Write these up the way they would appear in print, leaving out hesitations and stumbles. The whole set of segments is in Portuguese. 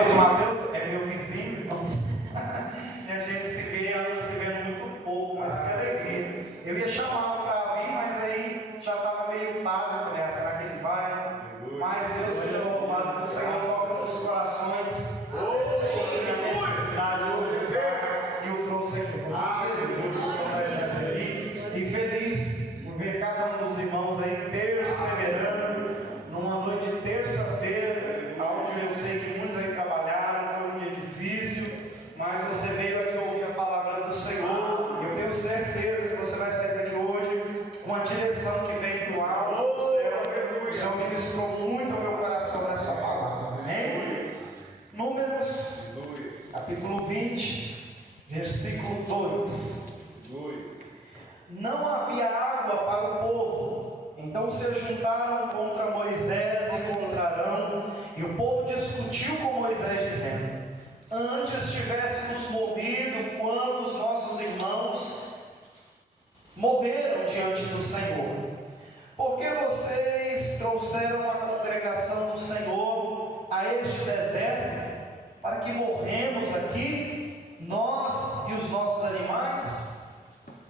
O Matheus é meu vizinho, então e a gente anda se vendo muito pouco, mas que alegria. Eu ia chamá-lo para vir, mas aí já estava meio tarde. Eu falei, será que ele vai? Mas Deus seja louvado, que o Senhor toca nos corações. A necessidade hoje e o trouxe aqui. E feliz por ver cada um dos irmãos aí perseverando numa noite de terça-feira, onde eu sei que muitos aí trabalharam, foi um dia difícil, mas você veio aqui ouvir a palavra do Senhor. Eu tenho certeza que você vai sair daqui hoje com a direção que vem do alto do céu. O Senhor ministrou muito ao meu coração nessa palavra. Amém? Números, capítulo 20, versículo 2. Não havia água para o povo, então se juntaram contra Moisés e contra Arão, e o povo discutiu com Moisés, dizendo: antes tivéssemos morrido quando os nossos irmãos morreram diante do Senhor. Porque vocês trouxeram a congregação do Senhor a este deserto, para que morremos aqui, nós e os nossos animais?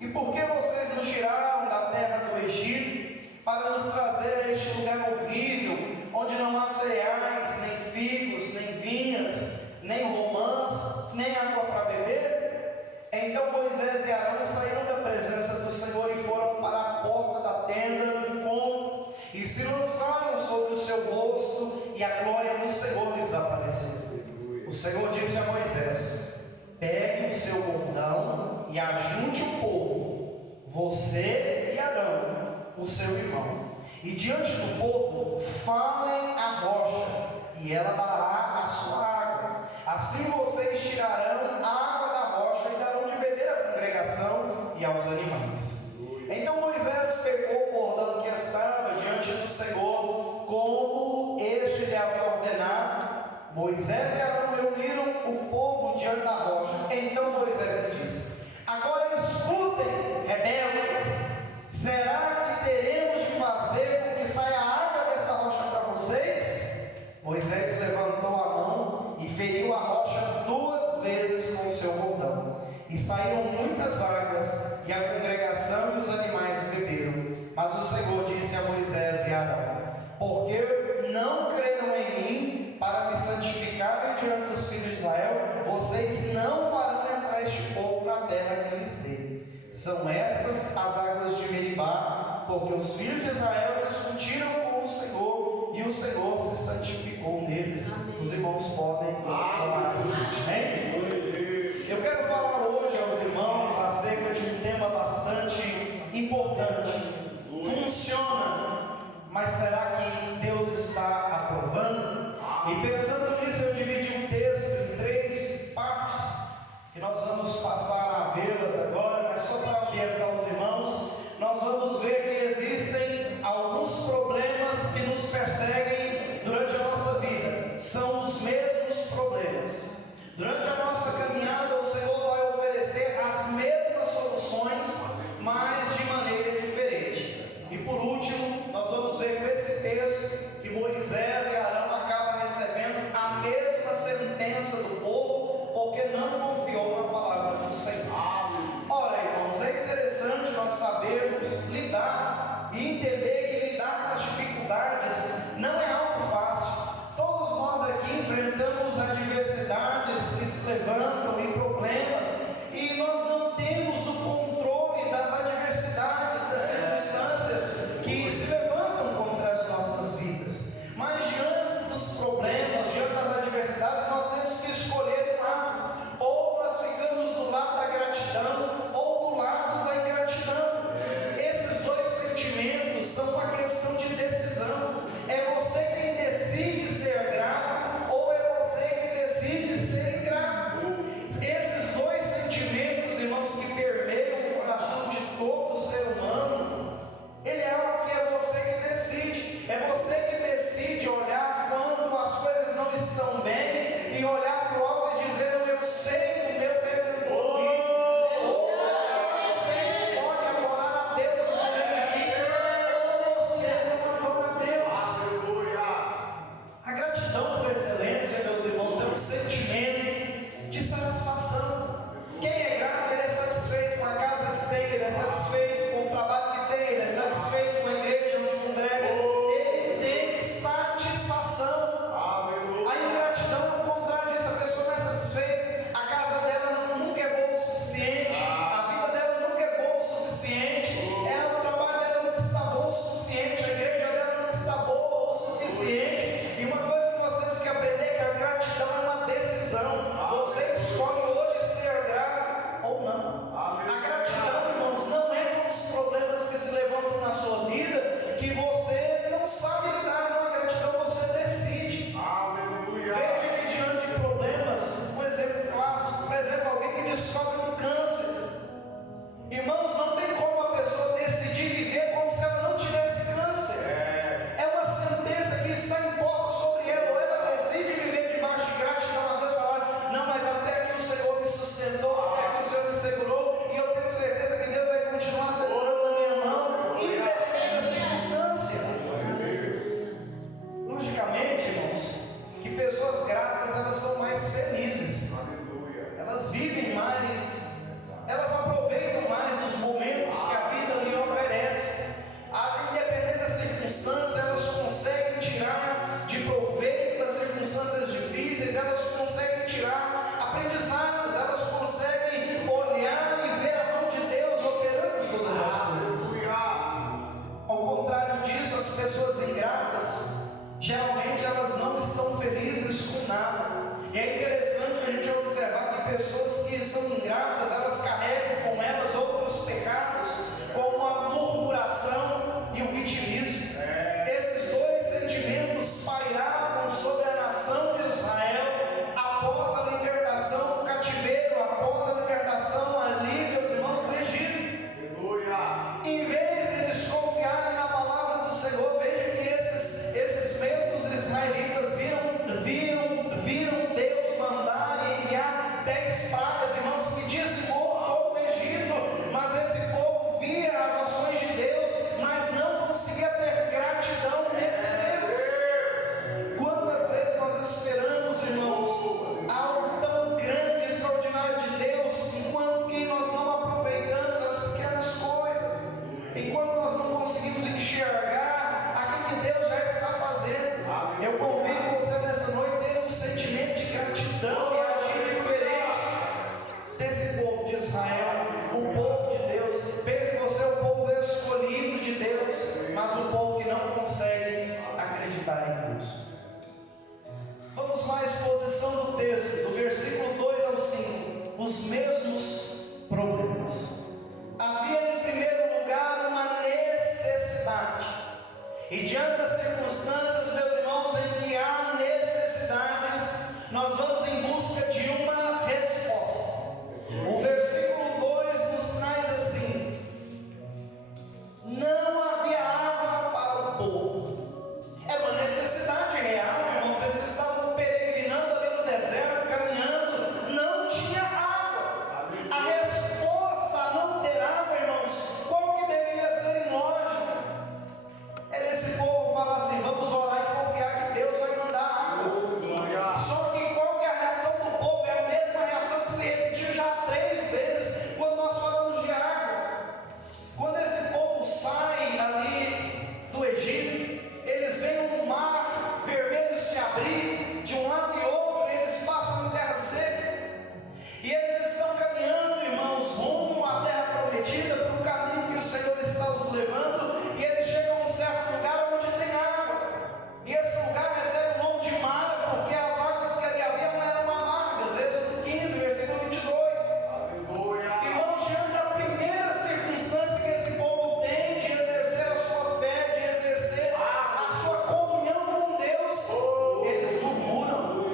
E por que vocês nos tiraram da terra do Egito para nos trazer a este lugar horrível, onde não há cereais, nem figos, nem vinhas, nem romãs, nem água para beber? Então Moisés e Arão saíram da presença do Senhor e foram para a porta da tenda do encontro, e se lançaram sobre o seu rosto, e a glória do Senhor lhes apareceu. O Senhor disse a Moisés: pegue o seu bordão e ajunte o povo, você e Arão, o seu irmão, e diante do povo falem a rocha, e ela dará a sua água. Assim vocês tirarão a água da rocha e darão de beber à congregação e aos animais. Então Moisés pegou o bordão que estava diante do Senhor, como este lhe havia ordenado. Moisés e Arão reuniram o povo diante da rocha. Então Moisés lhe disse: agora escutem, rebeldes, será que teremos de fazer com que saia a água dessa rocha para vocês? Moisés levantou a mão e feriu a rocha 2 vezes com o seu bordão, e saíram muitas águas, e a congregação e os animais beberam. Mas o Senhor disse a Moisés e a Arão: porque não creram em mim para me santificarem diante dos filhos de Israel, vocês não farão entrar este povo na terra que lhes dei. São estas as águas de Meribá, porque os filhos de Israel discutiram com o Senhor, e o Senhor se santificou neles. Os irmãos podem tomar assim. Amém? Eu quero falar hoje aos irmãos acerca de um tema bastante importante. Funciona, mas será que Deus está aprovando? E pensando nisso, eu dividi um texto em 3 partes, que nós vamos passar a vê-las agora, mas só para orientar os irmãos, nós vamos ver que existem alguns problemas que nos perseguem durante a nossa vida. São os mesmos problemas. Durante a nossa caminhada, o Senhor vai oferecer as mesmas soluções, mas de maneira diferente. E por último, nós vamos ver com esse texto que Moisés e Arão acabam recebendo a mesma sentença do povo, porque não confiou na palavra do Senhor. Ora, irmãos, é interessante nós sabermos lidar e entender que lidar com as dificuldades não é algo fácil. Todos nós aqui enfrentamos adversidades que se levantam e problemas, e nós não temos o controle das adversidades, das circunstâncias que se levantam contra as nossas vidas. Mas diante dos problemas, diante das adversidades, nós temos que escolher um lado. Ou nós ficamos do lado da gratidão, ou do lado da ingratidão. Esses 2 sentimentos são uma questão de decisão. É você quem decide ser grato, ou é você que decide ser ingrato. gratas, elas são mais felizes. Elas vivem mais, elas aproveitam mais os momentos que a vida lhe oferece. Independente da circunstância, elas conseguem tirar de proveito das circunstâncias difíceis, elas conseguem tirar aprendizados, elas conseguem olhar e ver a mão de Deus operando em todas as coisas. Ao contrário disso, as pessoas ingratas, geralmente elas não estão felizes com nada. E é interessante a gente observar que pessoas que são ingratas, elas carregam com elas outros pecados, como a murmuração e o vitimismo. Esses dois sentimentos pairavam sobre a nação de Israel após a libertação do cativeiro, após a libertação ali, meus irmãos, do Egito. Em vez de eles confiarem na palavra do Senhor, veja que esses mesmos israelitas viram Deus mandar e enviar 10 pragas, irmãos, que dizimou todo o Egito, mas esse povo via as ações de Deus, mas não conseguia ter gratidão nesse Deus. Quantas vezes nós esperamos, irmãos, algo tão grande, extraordinário de Deus, enquanto que nós não aproveitamos as pequenas coisas, enquanto nós não conseguimos enxergar aquilo que Deus já está fazendo. Eu convido você nessa noite a ter um sentimento de gratidão e agir diferente desse povo de Israel, o povo de Deus. Pense que você é o povo escolhido de Deus, mas o povo que não consegue acreditar em Deus. Vamos lá à exposição do texto, do versículo 2 ao 5, os mesmos problemas. Havia em primeiro lugar uma necessidade, e diante das circunstâncias, meus irmãos, em que há necessidades, nós vamos em busca de uma resposta. O versículo 2 nos traz assim: não havia água para o povo. É uma necessidade real, irmãos. Eles estavam peregrinando ali no deserto, caminhando, não tinha água. A resposta a não ter água, irmãos, qual que deveria ser lógica? Era esse povo falar assim: vamos orar e confiar que Deus vai mandar água. Só que qual que é a reação do povo? É a mesma reação que se repetiu já 3 vezes quando nós falamos de água. Quando esse povo sai ali do Egito, eles veem o mar vermelho se abrir de um lado e outro, e eles passam em terra seca, e eles estão caminhando, irmãos, rumo à terra prometida, para o caminho que o Senhor está os levando, e eles chegam a um certo lugar onde tem água, e esse lugar recebe o nome de Mara, porque as águas que ali havia não eram amargas. Êxodo 15, versículo 22. Irmãos, diante da primeira circunstância que esse povo tem de exercer a sua fé, de exercer a sua comunhão com Deus, eles murmuram,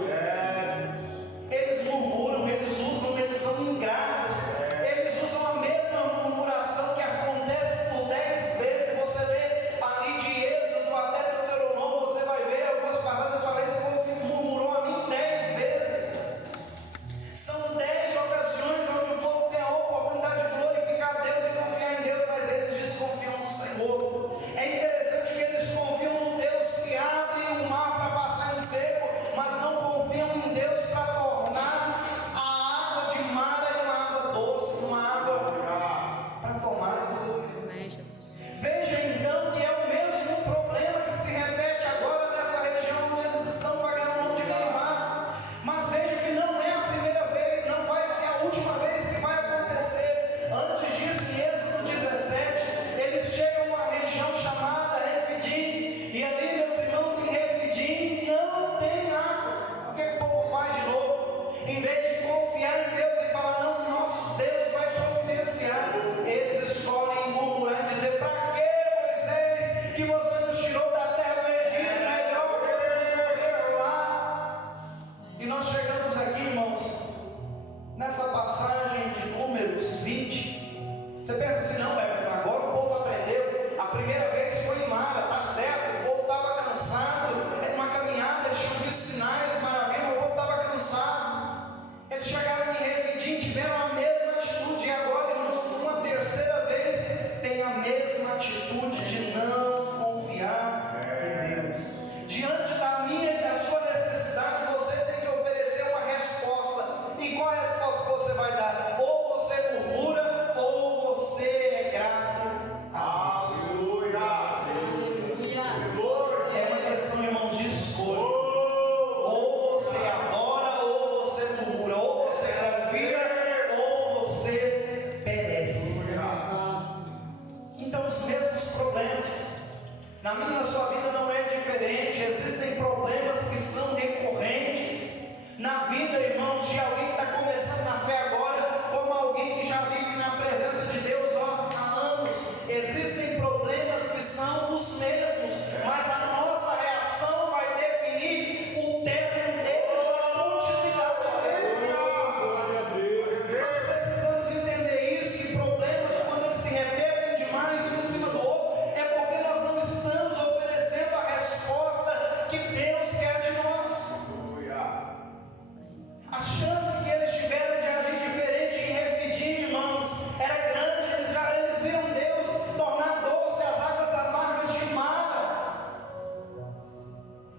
eles são ingratos, eles usam a mesma murmuração que acontece por 10 vezes. Você lê ali de Êxodo até Deuteronômio, você vai ver algumas passagens, sua vez esse povo murmurou a mim 10 vezes. São 10 ocasiões onde o povo tem a oportunidade de glorificar a Deus e confiar em Deus, mas eles desconfiam no Senhor. É interessante que eles confiam no Deus que abre o mar para passar em seco, mas não confiam em Deus para tornar a água de Mara uma água doce, uma água para tomar. Amém, Jesus. Veja então que é o mesmo problema que se repete agora nessa região onde eles estão pagando mão de Neymar. Mas veja que não é a primeira vez, não vai ser a última vez que vai acontecer. Antes disso, em Êxodo 17, eles chegam a uma região chamada Refidim, e ali, meus irmãos, em Refidim não tem água. O que o povo faz de novo? Em vez de confiar em Deus e falar: não, nosso Deus vai providenciar, eles escolhem murmurar e dizer: para que, Moisés, que você nos tirou da terra do Egito? Melhor você nos morrer lá. E nós chegamos aqui, irmãos, nessa passagem de Números 20. Você pensa assim: não, Everton, agora o povo aprendeu. A primeira vez foi em Mara, tá certo, o povo estava cansado, era uma caminhada, eles tinham visto sinais, maravilha, o povo estava cansado. A chance que eles tiveram de agir diferente em Refidim, irmãos, era grande. Eles viram Deus tornar doce as águas amargas de Mara.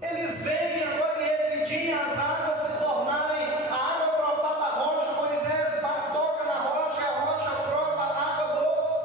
Eles veem agora em Refidim as águas se tornarem a água brotar da rocha. Moisés toca na rocha e a rocha brota a água doce.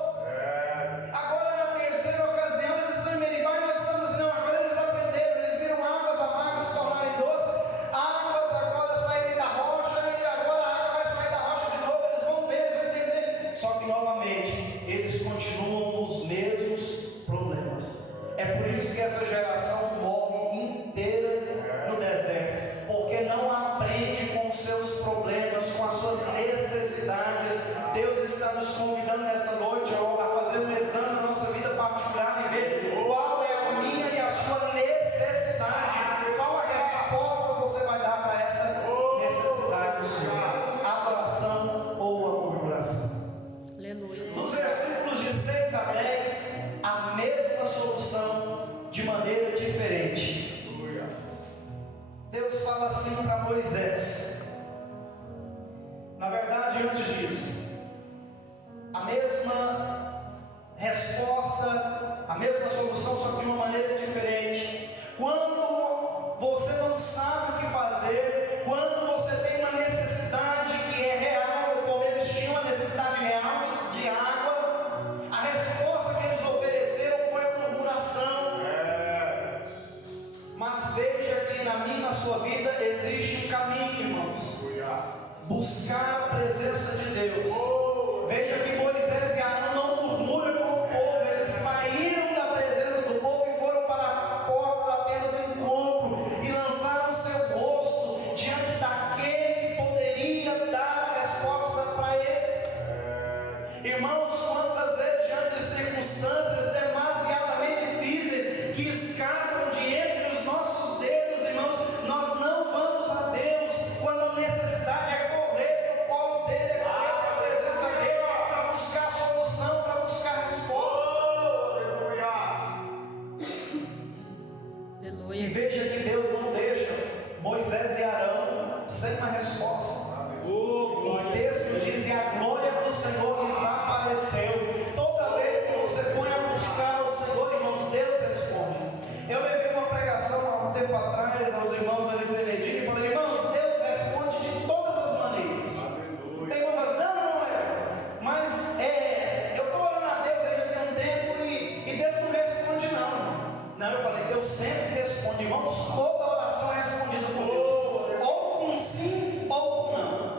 Agora na terceira ocasião eles estão em Meribá e nós estamos dizendo, não, agora eles aprenderam, eles viram águas amargas se tornarem doces, águas agora saírem da rocha e agora a água vai sair da rocha de novo, eles vão ver, eles vão entender. Só que novamente eles continuam os mesmos problemas. É por isso que essa geração morre inteira no deserto, porque não aprende com os seus problemas, com as suas necessidades. Deus está nos convidando nessa noite a fazer um exame na nossa vida particular e ver qual é a minha e a sua necessidade, qual a resposta você vai dar para essa necessidade sua: adoração ou a murmuração. Aleluia. Nos versículos de 6 a 10, a mesma solução de maneira diferente. Deus fala assim para Moisés. Na verdade, antes disso, a mesma resposta, a mesma solução, só que de uma maneira diferente. Quando você não sabe o que fazer, quando você tem uma necessidade que é real, como eles tinham uma necessidade real de água, a resposta que eles ofereceram foi a murmuração. Mas veja que na minha e na sua vida existe um caminho, irmãos: buscar a presença de Deus. Veja que Moisés e Arão não murmuram com o povo, eles saíram da presença do povo e foram para a porta da tenda do encontro e lançaram seu rosto diante daquele que poderia dar a resposta para eles. Irmãos, quantas vezes diante de circunstâncias demasiadamente difíceis que escapam de entre os nossos dedos, irmãos, nós não vamos a Deus quando a necessidade é correr para o colo dele, é correr para a presença dele, para buscar solução, para buscar resposta. E Aleluia. veja que Deus não deixa Moisés e Arão sem uma resposta. O texto diz: e a glória do Senhor lhes apareceu. Toda vez que você põe a buscar o Senhor, irmãos, Deus responde. Eu levei uma pregação há um tempo atrás aos irmãos ali do Benedito e falei: irmãos, Deus responde de todas as maneiras. Tem irmão que fala: não é. Mas eu estou orando a Deus aí já tem um tempo e Deus não responde, não. Não, eu falei: Deus sempre responde, irmãos. Toda oração é respondida por Deus, ou com sim ou com não.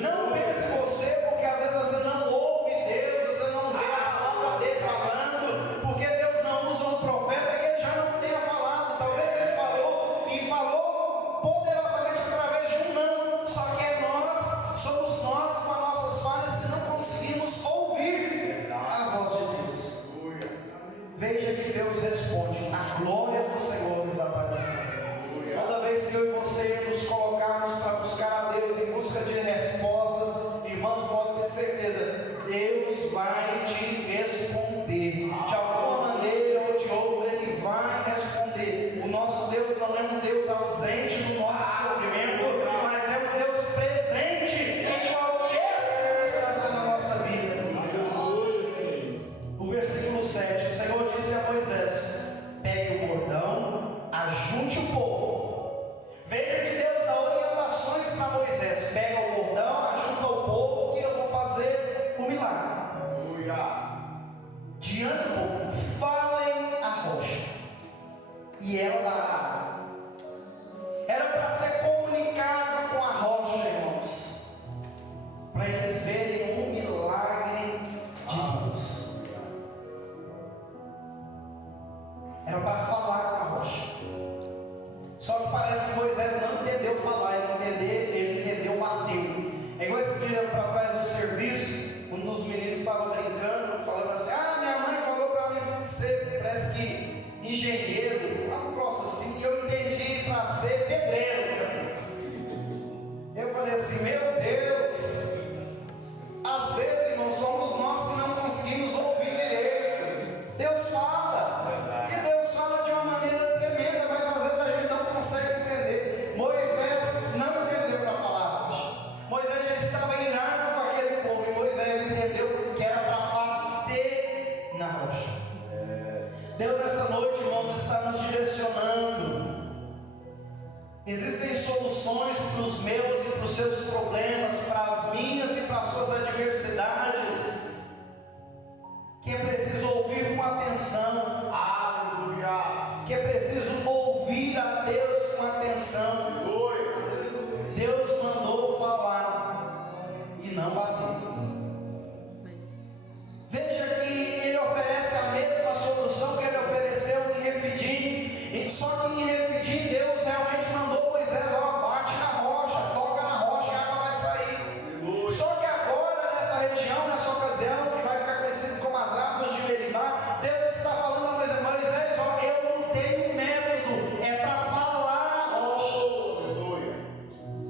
Não pense você, porque às vezes você não ouve Deus, você não vê a palavra dele falando, porque Deus não usa um profeta que ele já não tenha falado. Talvez ele falou e falou poderosamente através de um não. Só que somos nós com as nossas falhas que não conseguimos ouvir a voz de Deus. Veja que Deus responde: a glória do Senhor lhes apareceu. Toda vez que eu e você nos colocarmos para buscar a Deus em busca de respostas, irmãos, podem ter certeza, Deus vai te responder. De alguma maneira ou de outra, Ele vai responder. O nosso Deus não é um Deus ausente no nosso sofrimento, mas é um Deus presente em qualquer circunstância da nossa vida. O versículo 7, o Senhor disse a Moisés: pegue o bordão, ajunte o povo. Veja que Deus dá orientações para Moisés: pega o bordão, ajunta o povo, que eu vou fazer um milagre. Diante do povo, falem a rocha, e ela dará. Era para ser comunicado com a rocha, irmãos, para eles verem um milagre de Deus. Era para falar com a rocha. Só que parece que Moisés não entendeu falar, ele entendeu bater. É igual esse dia para trás no serviço, um dos meninos estava brincando, falando assim: minha mãe falou para mim ser, parece que engenheiro, um troço assim, e eu entendi para ser pedreiro. Eu falei assim: meu Deus, às vezes, irmão, somos nós que não conseguimos ouvir direito. Deus fala, e Deus fala de uma maneira tremenda, mas às vezes a gente não consegue entender. Moisés não entendeu os seus problemas, para as minhas e para as suas adversidades, que é preciso ouvir com atenção. Aleluia. Que é preciso ouvir a Deus com atenção. Deus mandou falar e não bater. Veja que Ele oferece a mesma solução que Ele ofereceu em Refidim, só que em Refidim Deus realmente mandou Moisés: ó, bate na rocha, toca na rocha e a água vai sair. Só que agora, nessa região, nessa ocasião, que vai ficar conhecido como as águas de Meribá, Deus está falando a Moisés: Moisés, ó, eu mudei o método, é para falar a rocha,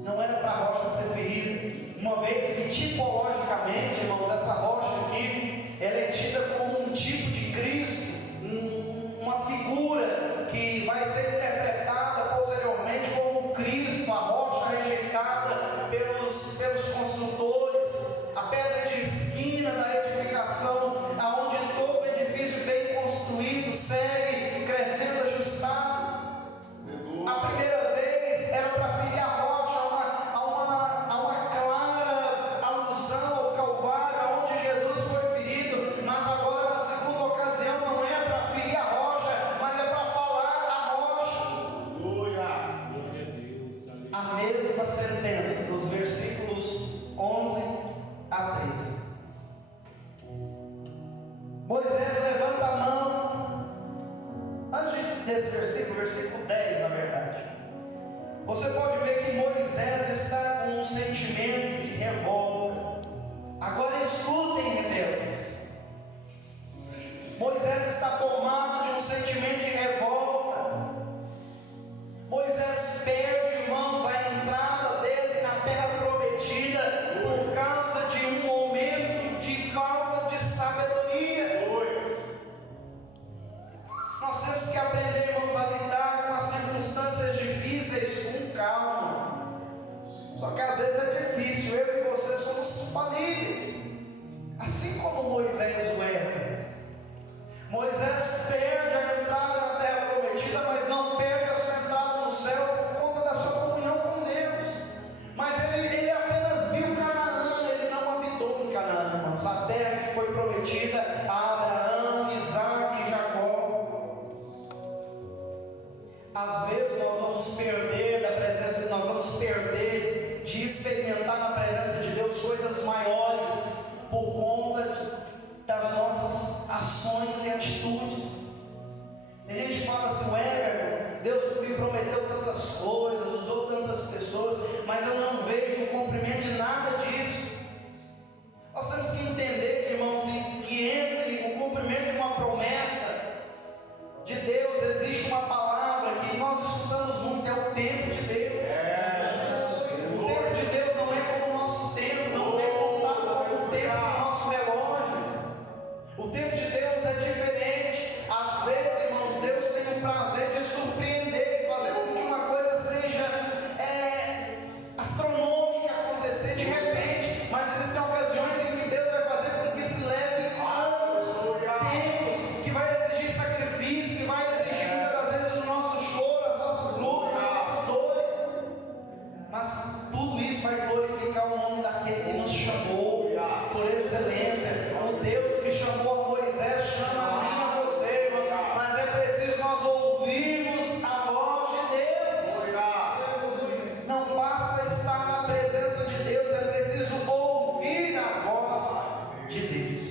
não era para a rocha ser ferida. Uma vez que tipologicamente, irmãos, essa rocha aqui, ela é tida como um tipo de Cristo, uma figura que vai ser interpretada posteriormente como Cristo, a rocha rejeitada pelos construtores, a pedra de esquina da edificação, aonde todo edifício bem construído segue crescendo ajustado. A primeira vez era para ferir a rocha, a uma clara alusão ao Calvário, onde Jesus foi ferido, mas agora na segunda ocasião não é para ferir a rocha, mas é para falar a rocha. A mesma sentença, dos versículos 11 a 13. Moisés levanta a mão. Antes desse versículo 10, na verdade, você pode ver que Moisés está com um sentimento de revolta. Agora escutem, rebeldes. Moisés está tomado de um sentimento de revolta. Moisés perde, irmãos, a entrada dele na terra prometida por causa de um momento de falta de sabedoria. Nós temos que aprender, irmãos, a lidar com as circunstâncias difíceis com calma. Só que às vezes é difícil. Eu e você somos falíveis, assim como Moisés o era. Moisés perde a entrada na terra prometida, mas não perde a sua entrada no céu por conta da sua comunhão com Deus. Mas ele apenas viu Canaã, ele não habitou em Canaã, irmãos. A terra que foi prometida a Abraão, Isaac e Jacó. Às vezes nós vamos perder da presença, nós vamos perder de experimentar na presença de Deus coisas maiores por conta das nossas ações e atitudes. Tem gente que fala assim: Everton, Deus me prometeu tantas coisas, usou tantas pessoas, mas eu não vejo o cumprimento de nada disso. Nós temos que entender, irmãos, que entre o cumprimento de uma promessa de Deus existe uma palavra que nós escutamos muito: é o tempo de Deus. O tempo de Deus não é como o nosso tempo, não é contado como o tempo do nosso relógio. O tempo de Deus é diferente. Às vezes, irmãos, Deus tem o prazer de surpreender e fazer com que uma coisa seja astronômica acontecer de repente, mas existem ocasiões em que Deus vai fazer com que se leve anos, tempos, que vai exigir sacrifício, que vai exigir muitas das vezes o nosso choro, as nossas lutas, as nossas dores, mas tudo isso vai glorificar o nome daquele que nos chamou por excelência. O Deus que chamou a Moisés chama a mim e a você, irmãos, mas é preciso nós ouvirmos a voz de Deus. Não basta estar na presença de Deus, é preciso ouvir a voz de Deus.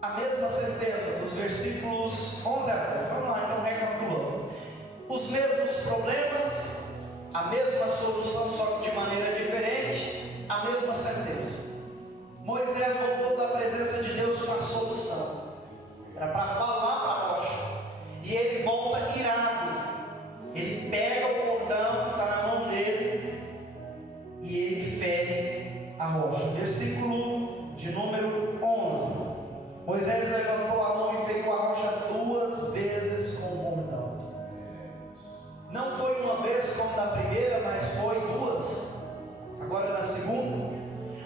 A mesma sentença dos versículos 11 a 12. Vamos lá, então, recapitulando. Os mesmos problemas, a mesma solução, só que de maneira diferente, a mesma sentença. Moisés voltou da presença de Deus com a solução. Era para falar para a rocha. E ele volta irado. Ele pega o cordão que está na mão dele e ele fere a rocha. Versículo de número 11. Moisés levantou a mão e feriu a rocha 2 vezes com o cordão. Não foi uma vez como na primeira, mas foi 2. Agora na segunda.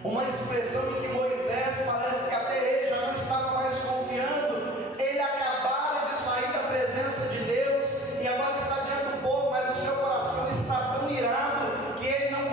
Uma expressão em que Moisés parece que até ele já não estava mais confiando. Ele acabara de sair da presença de Deus e agora está diante do povo, mas o seu coração está tão irado que ele não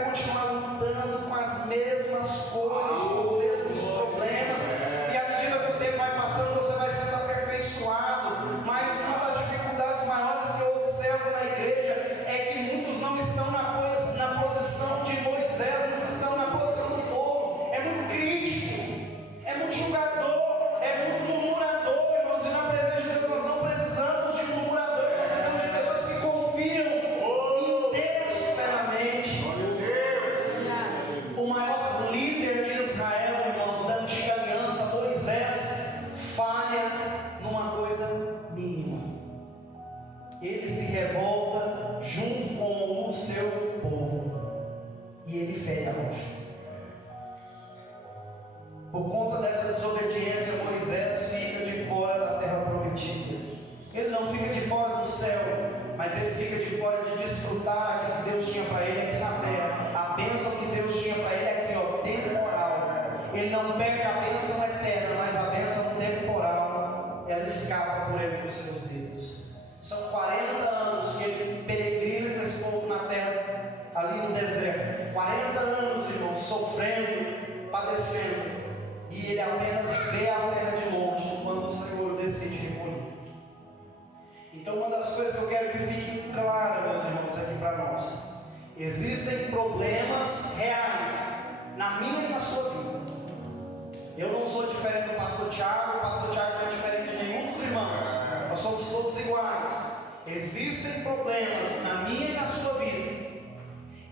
vai continuar lutando com as mesmas coisas, com os mesmos problemas, e à medida que o tempo vai passando, você vai sendo aperfeiçoado. Mas uma das dificuldades maiores que eu observo na igreja é que muitos não estão na posição de Moisés, muitos estão na posição do povo. É muito crítico, é muito julgador, é muito murmurador, irmãos. E na presença de Deus nós não precisamos de murmuradores, nós precisamos de pessoas que confiam em Deus plenamente. O maior líder de Israel, irmãos, da antiga aliança, Moisés, falha numa coisa mínima. Ele se revolta junto com o seu povo e ele fere a rocha. Por conta dessa desobediência, Moisés fica de fora da terra prometida. Ele não fica de fora do céu, mas ele fica de fora de desfrutar aquilo que Deus tinha para ele aqui na terra. A bênção que Deus tinha para ele aqui, ó, temporal. Ele não perde a bênção eterna, mas a bênção temporal, ela escapa por entre os seus dedos. São 40 anos que ele peregrina com esse povo na terra, ali no deserto. 40 anos, irmãos, sofrendo, padecendo. E ele apenas vê a terra de longe quando o Senhor decide recolher. Então, uma das coisas que eu quero que fique clara, meus irmãos, aqui para nós: existem problemas reais na minha e na sua vida. Eu não sou diferente do pastor Tiago, o pastor Tiago não é diferente de nenhum dos irmãos. Nós somos todos iguais. Existem problemas na minha e na sua vida.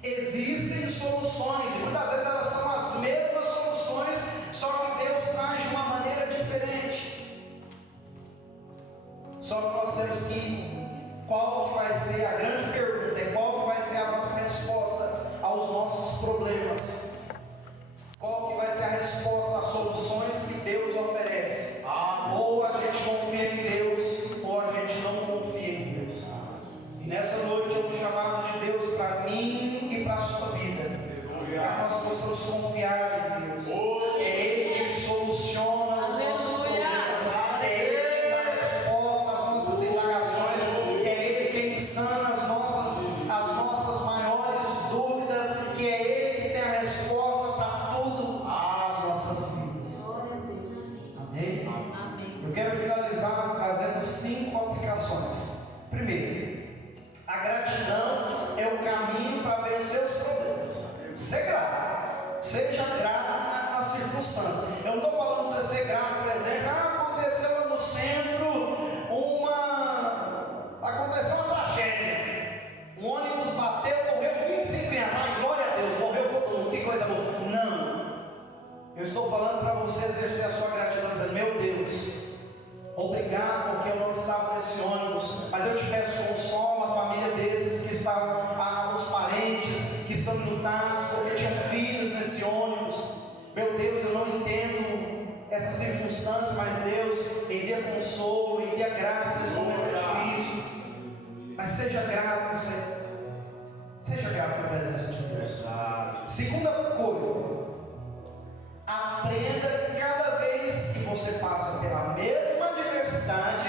Existem soluções, e muitas vezes elas são as mesmas soluções, só que Deus traz de uma maneira diferente. Só que nós temos que, qual que vai ser a grande pergunta, é qual que vai ser a nossa resposta aos nossos problemas? Qual que vai ser a resposta às soluções que Deus oferece? Ou a gente confia em Deus, ou a gente não confia em Deus. E nessa noite eu vou chamar de Deus para mim e para a sua vida, para que nós possamos confiar em Deus. É Ele quem soluciona os nossos problemas, é Ele quem dá resposta às nossas indagações, é Ele quem sana as nossas maiores dúvidas, que é Ele que tem a resposta para tudo as nossas vidas. Glória a Deus. Amém? Amém. Eu quero finalizar trazendo 5 aplicações. Primeiro, a gratidão é o caminho para vencer os problemas. Ser grato, seja grato nas circunstâncias. Eu não estou falando de você ser grato, por exemplo, aconteceu lá no centro aconteceu uma tragédia. Um ônibus bateu, morreu 25 crianças. Ai, glória a Deus, morreu todo mundo, que coisa boa. Não. Eu estou falando para você exercer a sua gratidão, dizendo: meu Deus, obrigado porque eu não estava nesse ônibus, mas eu te peço consolo a família desses que estavam, os parentes que estão lutados porque tinham filhos nesse ônibus. Meu Deus, eu não entendo essas circunstâncias, mas Deus envia consolo, envia graça nesse momento difícil. Mas seja grato, seja grato na presença de Deus. Segunda coisa, aprenda que cada vez que você passa pela mesma adversidade,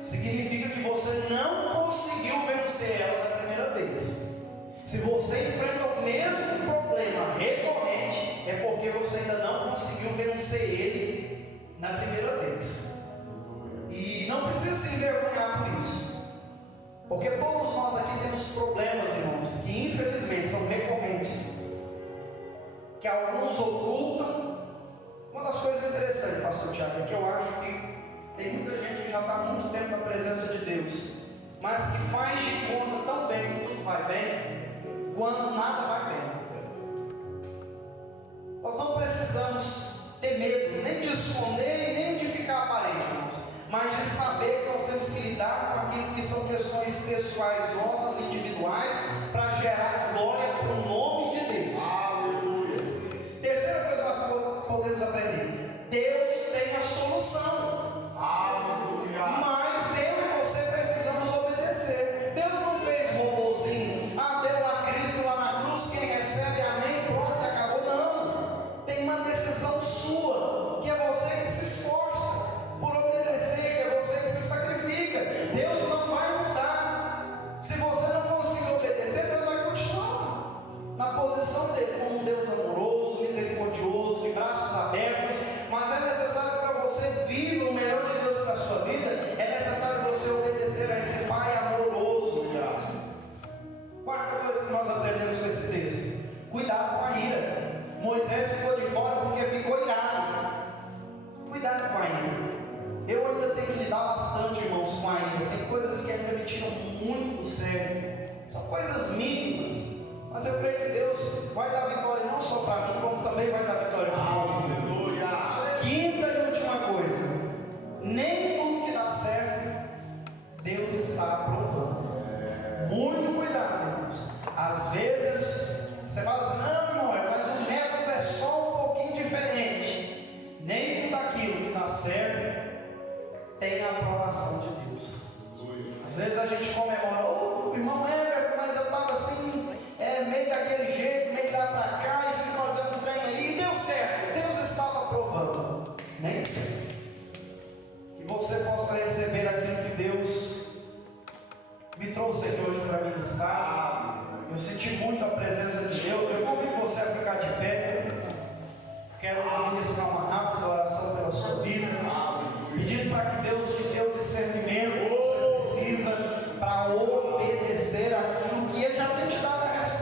significa que você não conseguiu vencer ela da primeira vez. Se você enfrenta o mesmo problema recorrente, é porque você ainda não conseguiu vencer ele na primeira vez. E não precisa se envergonhar por isso, porque todos nós aqui temos problemas, irmãos, que infelizmente são recorrentes, que alguns ocultam. Uma das coisas interessantes, pastor Tiago, é que eu acho que tem muita gente que já está há muito tempo na presença de Deus, mas que faz de conta tão bem que tudo vai bem, quando nada vai bem. Nós não precisamos ter medo, nem de esconder e nem de ficar aparente, irmãos, mas de saber que nós temos que lidar com aquilo que são questões pessoais nossas, individuais, para gerar glória para o nome de Deus. Aleluia. Terceira coisa que nós podemos aprender: Deus tem a solução. Aleluia. Mas eu e você precisamos obedecer. Deus não fez robozinho, deu lá Cristo lá na cruz, quem recebe, amém, pronto, acabou. Não, tem uma decisão sua, que é você que se esforça por obedecer, que é você que se sacrifica. Deus não vai mudar. Se você não conseguir obedecer, Deus vai continuar na vai dar vitória não só para mim, como também vai dar vitória para o mundo. Quinta e última coisa: nem tudo que dá certo Deus está aprovando. Muito cuidado, irmãos. Às vezes você fala assim: não, irmão, mas o método é só um pouquinho diferente. Nem tudo aquilo que dá certo tem a aprovação de Deus. Às vezes a gente comemora: ô irmão Everton, mas eu estava assim, meio daquele jeito, meio lá para cá, e fui fazendo um trem aí, e deu certo. Deus estava aprovando. Nem sempre. Que você possa receber aquilo que Deus me trouxe aqui hoje para ministrar. Eu senti muito a presença de Deus. Eu convido você a ficar de pé. Quero ministrar uma rápida oração pela sua vida, pedindo para que Deus lhe dê o discernimento que você precisa para obedecer aquilo que Ele já tem te dado a resposta.